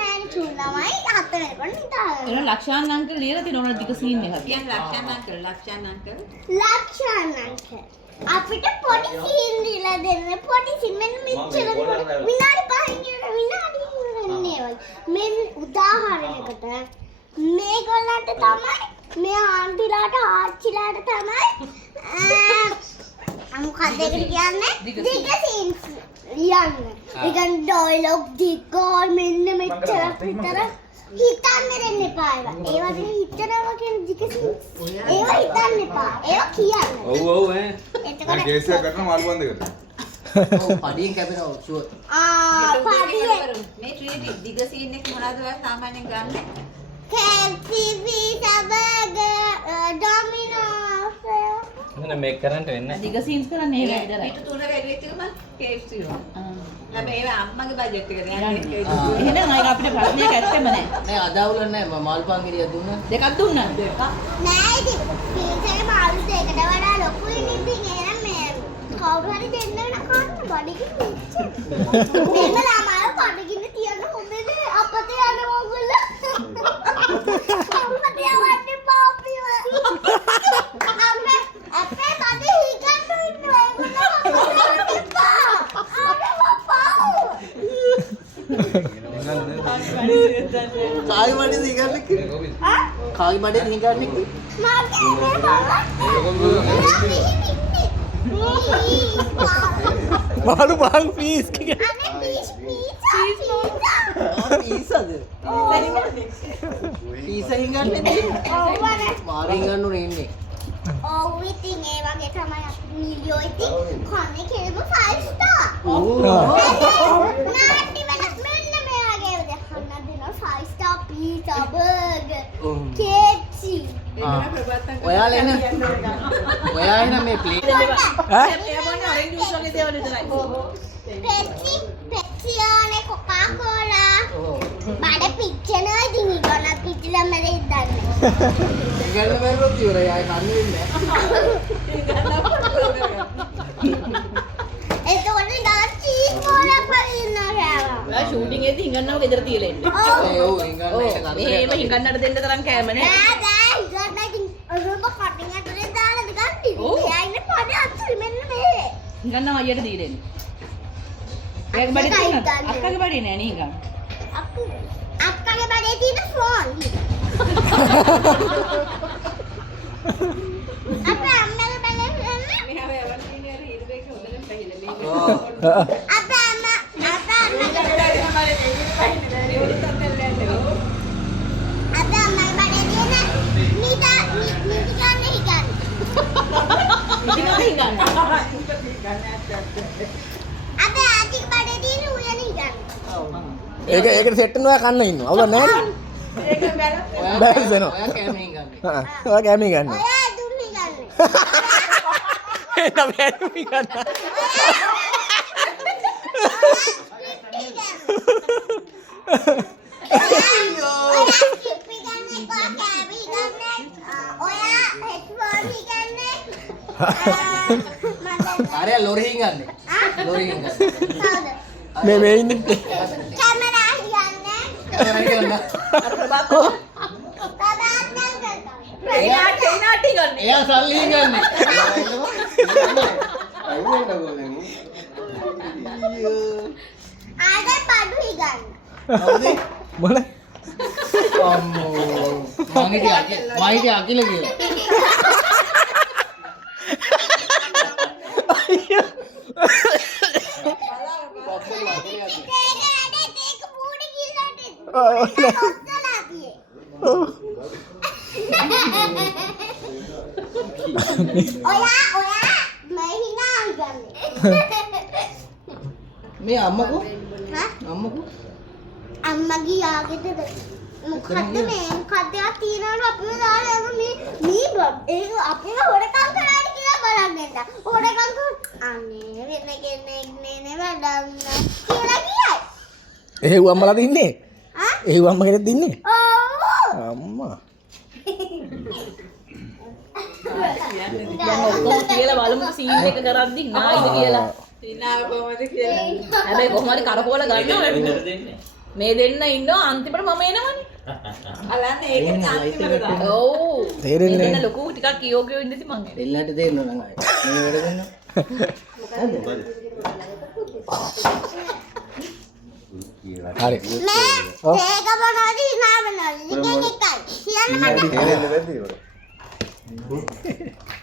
නෑනේ චූන් ළමයි 7 වෙනකොට නිදාගන්න. එන ලක්ෂාන් අංකල් ලියලා තියෙන ඕන ටික සීන් එකක්. කියන්නේ ලක්ෂාන් අංකල් ලක්ෂාන් අංකල් අපිට පොඩි සීන් දීලා දෙන්න. පොඩි සීන් මෙන්න මෙච්චර විනාඩි 5කින් ඉවර විනාඩි ඉවරන්නේ වගේ. මේ උදාහරණයකට මේගොල්ලන්ට තමයි මේ ආන්ටිලාට ආච්චිලාට තමයි මොකක්ද ඒකට කියන්නේ දිග සීන්ස් ලියන්න. ඒ කියන්නේ ඩයලොග් දිග මෙන්න මෙච්චරක් විතර හිතන්න දෙන්න එපා ඒවා. ඒවා දින හිතනවා කියන දිග සීන්ස් ඒවා හිතන්න එපා. ඒවා කියන්න. ඔව් ඔව් ඈ. එතකොට කේස් එක ගන්න මාළු බන්දකට. ඔව් පඩියෙන් කැපෙනවා ෂුවර්. පඩියේ මේ ට්‍රීටි දිග සීන් එක මොනවද ඔයා සාමාන්‍යයෙන් ගන්න? KFC pizza burger Domino's එන්න මේක කරන්න වෙන්නේ දිග සීන්ස් කරන්නේ ඒක විතරයි. පිටු තුන වැඩි එකම KFC වල. හැබැයි ඒවා අම්මගේ බජට් එකට යන්නේ. එහෙනම් අය අපිට ප්‍රශ්නයක් ඇත්තෙම නැහැ. නෑ අදාවුල නෑ මම මාළු පංගිරිය දුන්නා. දෙකක් දුන්නා. නෑ ඉතින් pizza එක මාළු දෙකට වඩා ලොකුයි ඉතින් එහෙනම් මේ කවුරු හරි දෙන්න වෙන කන්න බඩගින්න මෙච්චර. මෙන්න ළමයි බඩගින්න තියන්න හොඳනේ අපතේ යන ඕගොල්ලෝ. අපතේ යවන්නේ පාපිව. අපේ බඩේ හිගන්න ඉන්නවා ඒගොල්ලෝ. කායි බඩේ දිගන්නේ කි? කායි බඩේ දිගන්නේ කි? මාළු බං පීස් කිය. පීසද? පීස හිඟන්නේ නේ. මාරින් ගන්න උනේ ඉන්නේ. ඔව් ඉතින් ඒ වගේ තමයි අපි නිලියෝ ඉතින් කන්නේ කෙලම 5 star. නාටි වෙනස් මෙන්න මේ වගේ දෙහන්න දෙන 5 star pizza burger KFC. ඔයාලා එන මේ ප්ලේට් එයා මොන්නේ ඔරෙන්ජ් ජූස් වගේ දේවල් විතරයි. Pepsi ඕනේ Coca-Cola. බඩ පිච්චෙනවා ඉතින් ඉගොල්ලෝ පිච්චිලා මැරෙයි දන්නේ. ගන්න බැරුවොත් ඉවරයි ආයි කන්න වෙන්නේ එතකොට දාලා චීස් බෝලක් පරින්නවා කෑවා. ඔයා ෂූටින් එකේදී හිඟන්නව ගෙදර තියලා ඉන්නේ. නැහැ. ඔව් හිඟන්න ඔව් මේව හිඟන්නට දෙන්න තරම් කෑම නෑ. නෑ ඉගොල්ලෝ ඉතින් රොබ කටින් අතරේ දාලා ගන්න. එයා ඉන්නේ පඩ අතුරු මෙන්න මේ. හිඟන්නව අයියට දීලා ඉන්නේ. ඒක බඩේ තියෙනවා. අක්කගේ බඩේ නෑ නේ හිඟන්න. අක්කගේ බඩේ තියෙන ෆෝන්. අපේ අම්මගේ බඩේ තියෙන මෙහාව යවන්න තියෙන අර හිරබේක හොදලම පැහිලා මේ. අපේ අම්මගේ බඩේ තියෙන නිදා නිදිගන්න හිගන්න. හිඟන්න හිඟන්න. අපේ ආච්චිගේ බඩේ තියෙන උයන හිගන්න. ඒකට සෙට් වෙනවා කන්න ඉන්නවා. අවුල නැහැ. ඒක බැලන්ස් වෙනවා. ඔයා කැමෙන් ගන්න. ඔයා කැමී ගන්න. ඔයා දුම් හිගන්න. එතම කැමී ගන්න. ආරය ලොරි හිඟන්නේ. ලොරි හිඟන්නේ. මේ ඉන්නේ. කැමරා හිගන්නේ. කරගෙන අර ප්‍රභාකර එනාටි ගන්න. එයා සල්ලි හිඟන්නේ. ආද බඩු හිගන්න. මොන? අම්මෝ. මම හිටියා අකිල කියලා. මේ අම්මකෝ අම්මකෝ අම්මගේ යාගෙද මොකද්ද මේ මොකද්ද යා තියනවලු අපිව දාලා යන මේ ඒක අපිව හොරකම් කරාද කියලා බලන්න එන්න. හොරකම් අනේ වෙන කෙනෙක් නේ වැඩන්න කියලා කියයි. එහෙව් අම්මලාද ඉන්නේ? ආ? එහෙව් අම්ම කෙනෙක්ද ඉන්නේ? ඔව්. අම්මා. දැන් ඔක්කොම කියලා බලමු සීන් එක කරද්දි නායිද කියලා. සිනාව කොහමද කියලා. හැබැයි කොහොම හරි කරකවල ගන්නවා. මේ දෙන්න ඉන්නවා අන්තිමට මම එනවනේ. අලන්න ඒක අන්තිමට දාන්න. ඔව්. තේරෙන්නේ මේ දෙන්න නැහැ. ලොකු ටිකක් කියෝ කියෝ ඉඳි මං එන්නේ. දෙල්ලට දෙන්න නම් ආයි. මේ වැඩ දෙන්න. හරි. මේ තේක මොනවද hina වෙනවද? නිකන් එකයි. කියන්න මට තේරෙන්නේ නැද්ද ඒක?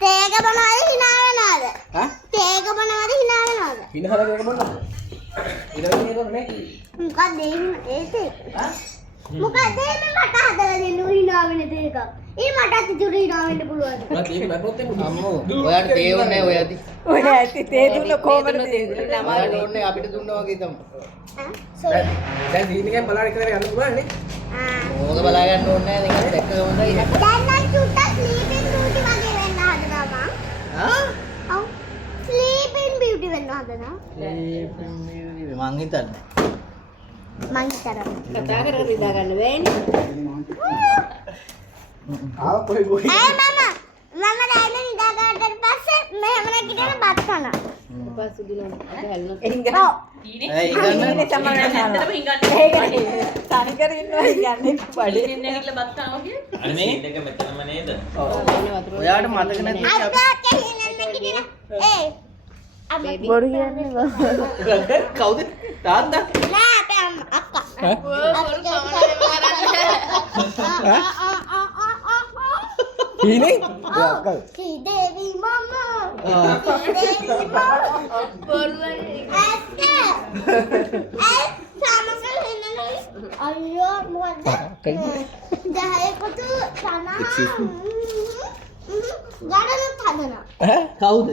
තේක මොනවද hina වෙනවද? හා? තේක මොනවද hina වෙනවද? හිනහර දෙක මොනවද? ඉතින් මේක නේ. මොකක්ද ඒක? මොකක්ද මේ මට හදලා දෙන්න hina වෙන තේක? ඒ මටත් ඉතුරු hina වෙන්න පුළුවන්. මට ඒක ලැබුත් එන්න. අම්මෝ ඔයාට තේවන්නේ ඔය ඇති. ඔය ඇති තේ දුන්න කොහමද තේ ඔයාට ඕනේ අපිට දුන්නා වගේ තමයි. සෝරි. දැන් දීනිකෙන් බලාගෙන කරේ යන්න පුළුවන් නේ. ඕක බලා ගන්න ඕනේ නැහැ නිකන් දැක්ක ගමන් දැන් නම් චුට්ටක් ස්ලීපින් බියුටි වගේ වෙන්න හදනවා මං. හා? ඔව්. ස්ලීපින් බියුටි වෙන්න හදනවා. මං හිතන්නේ. මං හිතනවා. කතා කර කර ඉඳා ගන්න බෑනේ. ආව කොයි කොයි. මම රැයිම නිදාගත්තට පස්සේ මෙහෙම නැගිටින බත් කනවා. ඔව්. ඇයි ගන්න? ඇත්තටම හිඟන්නේ. තනිකර ඉන්නවා කියන්නේ පඩි දෙන්නේ නැගිටලා බත් කනවා කියන්නේ. අනේ සීන් එක මෙතනම නේද? ඔයාට මතක නැති අද කෙහිනෙන් නැගිටින ඒ අපි බොරු කියන්නේ කවුද? තාත්තා? නෑ අපේ අක්කා. හීනේ? ඒ අක්කල්. ශ්‍රීදේවි මම. ශ්‍රීදේවි මම. බොරුවනේ. ඇත්ත. සමග වෙනනේ. අයියෝ මොකද? දහයකට සමහා. ගණනුත් හදනවා. කවුද?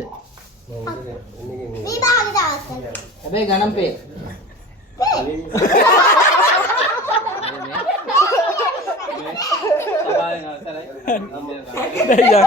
මේ භාග දවස්. හැබැයි ගණන් පේ. සබාවෙන් අවසරයි. නෑ යා.